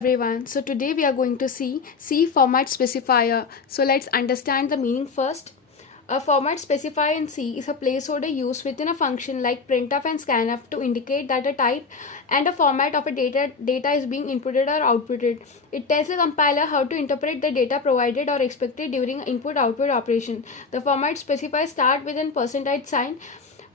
Everyone, so today we are going to see C format specifier. So let's understand the meaning first. A format specifier in C is a placeholder used within a function like printf and scanf to indicate that a type and a format of a data is being inputted or outputted. It tells the compiler how to interpret the data provided or expected during input-output operation. The format specifier start with an percentage sign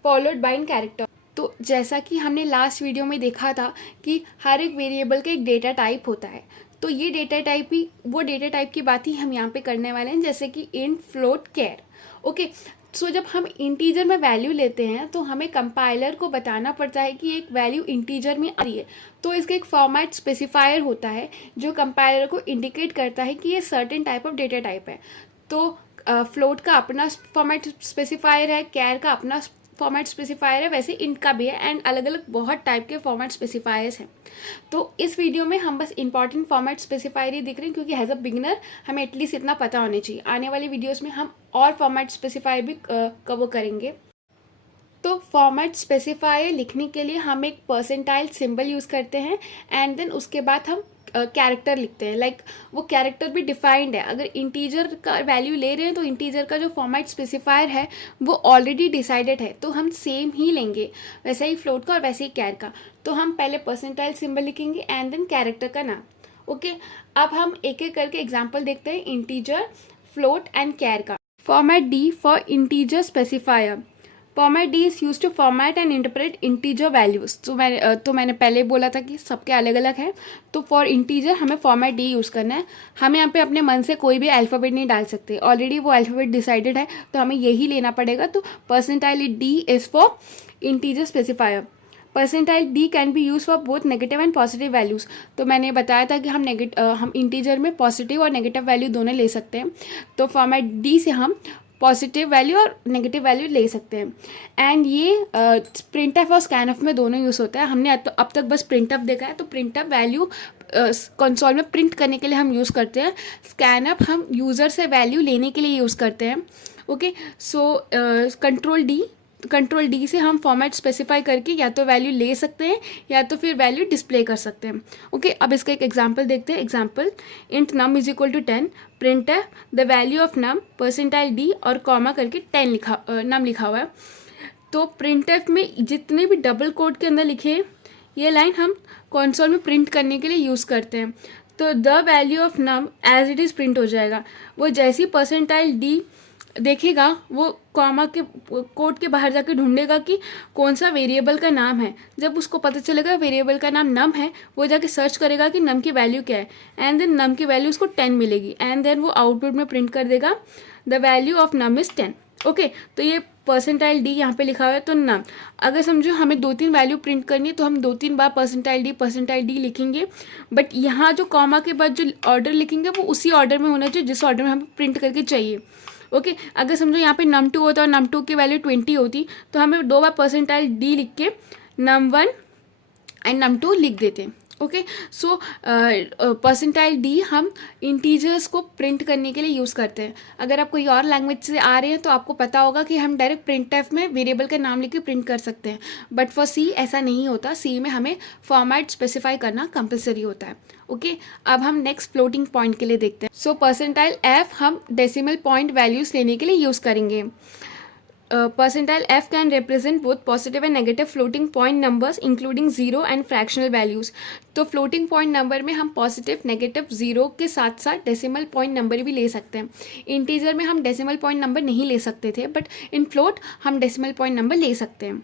followed by a character. तो जैसा कि हमने last video में देखा था कि हर एक variable का एक डेटा टाइप होता है, तो ये डेटा टाइप ही वो डेटा टाइप की बात ही हम यहाँ पे करने वाले हैं, जैसे कि इंट, फ्लोट, कैर. ओके, सो जब हम इंटीजर में वैल्यू लेते हैं तो हमें कंपाइलर को बताना पड़ता है कि एक वैल्यू इंटीजर में आ रही है, तो इसका एक फॉर्मेट स्पेसिफायर होता है जो कंपाइलर को इंडिकेट करता है कि ये certain type of data type है. तो फ्लोट का अपना फॉर्मेट स्पेसिफायर है, कैर का अपना फॉर्मेट स्पेसिफायर है, वैसे इंट का भी है, एंड अलग अलग बहुत टाइप के फॉर्मेट स्पेसिफायर्स हैं. तो इस वीडियो में हम बस इंपॉर्टेंट फॉर्मेट स्पेसिफायर ही दिख रहे हैं, क्योंकि एज अ बिगिनर हमें एटलीस्ट इतना पता होना चाहिए. आने वाली वीडियोस में हम और फॉर्मेट स्पेसिफायर भी कवर करेंगे. तो फॉर्मेट स्पेसिफायर लिखने के लिए हम एक परसेंटाइल सिंबल यूज़ करते हैं, एंड देन उसके बाद हम कैरेक्टर लिखते हैं. लाइक वो कैरेक्टर भी डिफाइंड है. अगर इंटीजर का वैल्यू ले रहे हैं तो इंटीजर का जो फॉर्मेट स्पेसिफायर है वो ऑलरेडी डिसाइडेड है, तो हम सेम ही लेंगे, वैसे ही फ्लोट का और वैसे ही कैर का. तो हम पहले परसेंटाइल सिंबल लिखेंगे एंड देन कैरेक्टर का नाम. ओके, अब हम एक एक करके एग्जाम्पल देखते हैं इंटीजर, फ्लोट एंड कैर का. Format D for integer specifier. Format D is use to format and interpret integer values. तो मैंने पहले बोला था कि सबके अलग अलग हैं. तो फॉर इंटीजर हमें फॉर्मेट डी यूज़ करना है. हम यहाँ पे अपने मन से कोई भी अल्फ़ाबेट नहीं डाल सकते, ऑलरेडी वो अल्फ़ाबेट डिसाइडेड है, तो हमें यही लेना पड़ेगा. तो percentile D is for integer specifier. Percentile D can be use for both negative and positive values. तो मैंने बताया था कि हम इंटीजर में पॉजिटिव और नेगेटिव वैल्यू दोनों ले सकते हैं. तो फॉर्मेट डी से हम पॉजिटिव वैल्यू और नेगेटिव वैल्यू ले सकते हैं. एंड ये प्रिंटफ और स्कैनफ में दोनों यूज़ होता है. हमने अब तक बस प्रिंटफ देखा है, तो प्रिंटफ वैल्यू कंसोल में प्रिंट करने के लिए हम यूज़ करते हैं. स्कैनअप हम यूज़र से वैल्यू लेने के लिए यूज़ करते हैं. ओके, सो कंट्रोल डी से हम फॉर्मेट स्पेसिफाई करके या तो वैल्यू ले सकते हैं या तो फिर वैल्यू डिस्प्ले कर सकते हैं. ओके, अब इसका एक एग्जांपल देखते हैं. Example, int num is equal to 10, print है the value of num, percentile D और कॉमा करके 10 नम लिखा हुआ है. तो प्रिंट में जितने भी डबल कोड के अंदर लिखे ये लाइन हम कंसोल में प्रिंट करने के लिए यूज़ करते हैं. तो the value of num as it is print हो जाएगा. वो जैसी परसेंटाइल डी देखेगा वो कॉमा के कोड के बाहर जाके ढूंढेगा कि कौन सा वेरिएबल का नाम है. जब उसको पता चलेगा वेरिएबल का नाम नम है, वो जाके सर्च करेगा कि नम की वैल्यू क्या है, एंड देन नम की वैल्यू उसको 10 मिलेगी, एंड देन वो आउटपुट में प्रिंट कर देगा the value of num is 10. Okay, तो ये परसेंटाइल डी यहाँ पे लिखा हुआ है. तो नम, अगर समझो हमें 2-3 वैल्यू प्रिंट करनी है तो हम 2-3 बार परसेंटाइल डी लिखेंगे. बट यहाँ जो कॉमा के बाद जो ऑर्डर लिखेंगे वो उसी ऑर्डर में होना चाहिए जिस ऑर्डर में हमें प्रिंट करके चाहिए. ओके, अगर समझो यहाँ पे num2 होता और num2 की वैल्यू 20 होती, तो हमें 2 बार परसेंटाइल डी लिख के num1 एंड num2 लिख देते हैं. ओके, सो परसेंटाइल डी हम इंटीजर्स को प्रिंट करने के लिए यूज़ करते हैं. अगर आप कोई और लैंग्वेज से आ रहे हैं तो आपको पता होगा कि हम डायरेक्ट प्रिंटफ में वेरिएबल का नाम लिख के प्रिंट कर सकते हैं. बट फॉर सी ऐसा नहीं होता. सी में हमें फॉर्मेट स्पेसिफाई करना कंपलसरी होता है. ओके, अब हम नेक्स्ट फ्लोटिंग पॉइंट के लिए देखते हैं. सो परसेंटाइल एफ हम डेसिमल पॉइंट वैल्यूज़ लेने के लिए यूज़ करेंगे. Percentile f can represent both positive and negative floating point numbers including zero and fractional values. तो floating point number में हम positive, negative, zero के साथ साथ decimal point number भी ले सकते हैं. integer में हम decimal point number नहीं ले सकते थे, but in float हम decimal point number ले सकते हैं.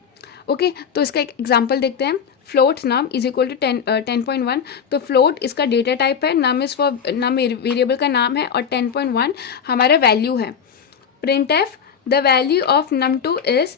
ओके, तो इसका एक एग्जाम्पल देखते हैं. Float num is equal to 10.1. तो फ्लोट इसका डेटा टाइप है, num is for num variable का नाम है और 10.1 हमारा वैल्यू है. Print F the value of num2 is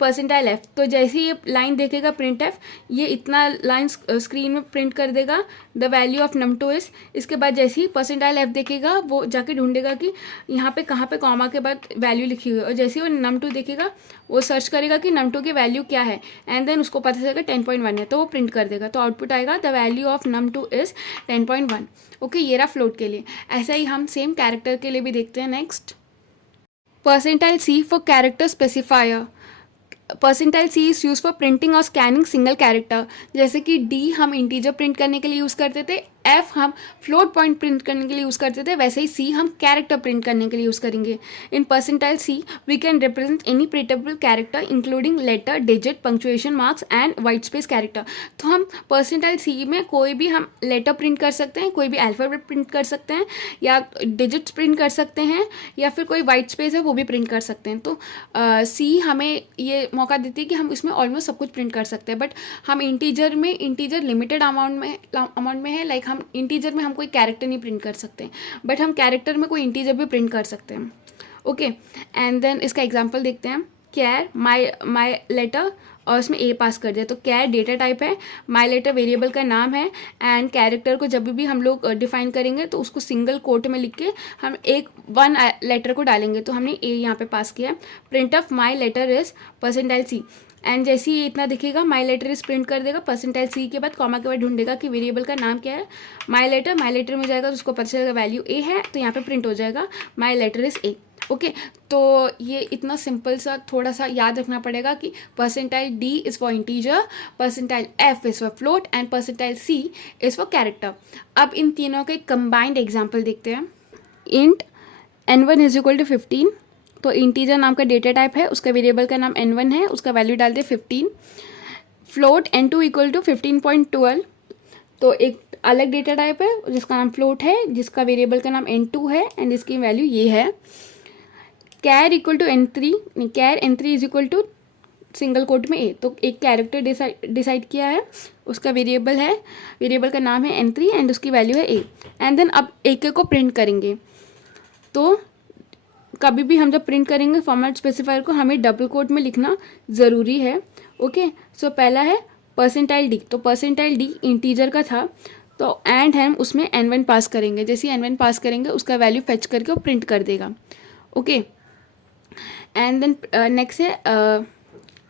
percentile F. तो जैसे ये लाइन देखेगा प्रिंट एफ, ये इतना लाइन स्क्रीन में प्रिंट कर देगा the value of num2 is. इसके बाद जैसे ही परसेंटाइल एफ देखेगा वो जाके ढूंढेगा कि यहाँ पे कहाँ पे कॉमा के बाद वैल्यू लिखी हुई है, और जैसे ही वो num2 देखेगा वो सर्च करेगा कि num2 की वैल्यू क्या है, एंड देन उसको पता चलेगा 10.1 है, तो वो प्रिंट कर देगा. तो आउटपुट आएगा the value of num2 is 10.1. Okay, ये रहा फ्लोट के लिए. ऐसा ही हम सेम कैरेक्टर के लिए भी देखते हैं. Next, percentile C for character specifier. Percentile C is use for printing और स्कैनिंग सिंगल कैरेक्टर. जैसे कि डी हम इंटीजर प्रिंट करने के लिए यूज़ करते थे, एफ हम फ्लोट पॉइंट प्रिंट करने के लिए यूज़ करते थे, वैसे ही सी हम कैरेक्टर प्रिंट करने के लिए यूज़ करेंगे। In percentile C we can represent any printable character including letter, digit, punctuation marks and white space character. तो हम परसेंटाइल सी में कोई भी हम लेटर प्रिंट कर सकते हैं, कोई भी अल्फ़ाबेट प्रिंट कर सकते हैं, या डिजिट्स प्रिंट कर सकते हैं, या फिर कोई वाइट स्पेस है वो भी प्रिंट कर सकते हैं। तो सी हमें ये मौका देती है कि हम इसमें ऑलमोस्ट सब कुछ प्रिंट कर सकते हैं। बट हम इंटीजर लिमिटेड अमाउंट में है, लाइक हम इंटीजर में हम कोई कैरेक्टर नहीं प्रिंट कर सकते, बट हम कैरेक्टर में कोई इंटीजर भी प्रिंट कर सकते हैं। ओके, एंड देन इसका एग्जांपल देखते हैं। कैर माई लेटर, और इसमें ए पास कर दिया, तो कैर डेटा टाइप है, माई लेटर वेरिएबल का नाम है, एंड कैरेक्टर को जब भी हम लोग डिफाइन करेंगे तो उसको सिंगल कोट में लिख के हम वन लेटर को डालेंगे। तो हमने ए यहाँ पे पास किया। Print of my letter is percentile C, and जैसे ही इतना दिखेगा माई लेटर इज प्रिंट कर देगा। परसेंटाइल सी के बाद कॉमा के बाद ढूंढेगा कि वेरिएबल का नाम क्या है, माई लेटर में जाएगा तो उसको पता चलेगा वैल्यू ए है, तो यहाँ पे प्रिंट हो जाएगा my letter is A. Okay, तो ये इतना सिंपल सा थोड़ा सा याद रखना पड़ेगा कि percentile D is for integer, percentile F is for float, and percentile C is for character. अब इन तीनों के कंबाइंड एग्जाम्पल देखते हैं। Int n1 is equal to 15, तो इंटीजर नाम का डेटा टाइप है, उसका वेरिएबल का नाम n1 है, उसका वैल्यू डाल दे 15। फ्लोट n2 इक्वल टू 15.12, तो एक अलग डेटा टाइप है जिसका नाम फ्लोट है, जिसका वेरिएबल का नाम n2 है, एंड इसकी वैल्यू ये है। Char equal to n3, char n3 is equal to single quote में ए, तो एक कैरेक्टर डिसाइड किया है, उसका वेरिएबल का नाम है n3 एंड उसकी वैल्यू है ए। एंड देन अब एक को प्रिंट करेंगे, तो कभी भी हम जब प्रिंट करेंगे फॉर्मेट स्पेसिफायर को हमें डबल कोट में लिखना ज़रूरी है। ओके, सो पहला है परसेंटाइल डी, तो परसेंटाइल डी इंटीजर का था, तो एंड हम उसमें n1 पास करेंगे, जैसे ही n1 पास करेंगे उसका वैल्यू फेच करके वो प्रिंट कर देगा। ओके, एंड देन नेक्स्ट है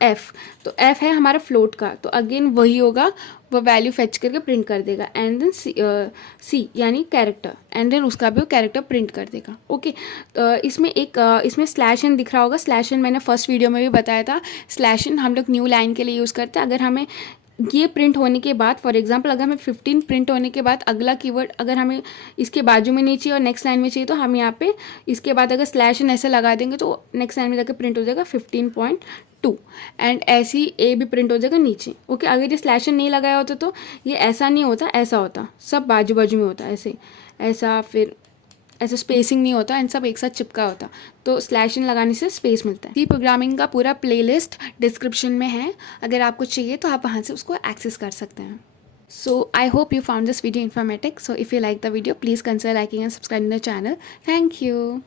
एफ, तो एफ है हमारा फ्लोट का, तो अगेन वही होगा, वो वैल्यू फेच करके प्रिंट कर देगा। एंड देन सी यानी कैरेक्टर, एंड देन उसका भी वो कैरेक्टर प्रिंट कर देगा। ओके, इसमें स्लैश एन दिख रहा होगा, स्लैश एन मैंने फर्स्ट वीडियो में भी बताया था। स्लैश एन हम लोग न्यू लाइन के लिए यूज़ करते हैं। अगर हमें ये प्रिंट होने के बाद, फॉर एग्जांपल अगर हमें 15 प्रिंट होने के बाद अगला कीवर्ड अगर हमें इसके बाजू में नहीं चाहिए और नेक्स्ट लाइन में चाहिए, तो हम यहाँ पे इसके बाद अगर स्लैश एन ऐसे लगा देंगे तो नेक्स्ट लाइन में जाकर प्रिंट हो जाएगा 15.2, एंड ऐसे ही ए भी प्रिंट हो जाएगा नीचे। ओके, अगर ये स्लैश एन नहीं लगाया होता तो ये ऐसा नहीं होता, ऐसा होता, सब बाजू बाजू में होता, ऐसा फिर ऐसा स्पेसिंग नहीं होता, एंड सब एक साथ चिपका होता, तो स्लैश इन लगाने से स्पेस मिलता है। सी प्रोग्रामिंग का पूरा प्लेलिस्ट डिस्क्रिप्शन में है, अगर आपको चाहिए तो आप वहाँ से उसको एक्सेस कर सकते हैं। So I hope you found this video informative. So if you like the video please consider liking and subscribing the channel. Thank you.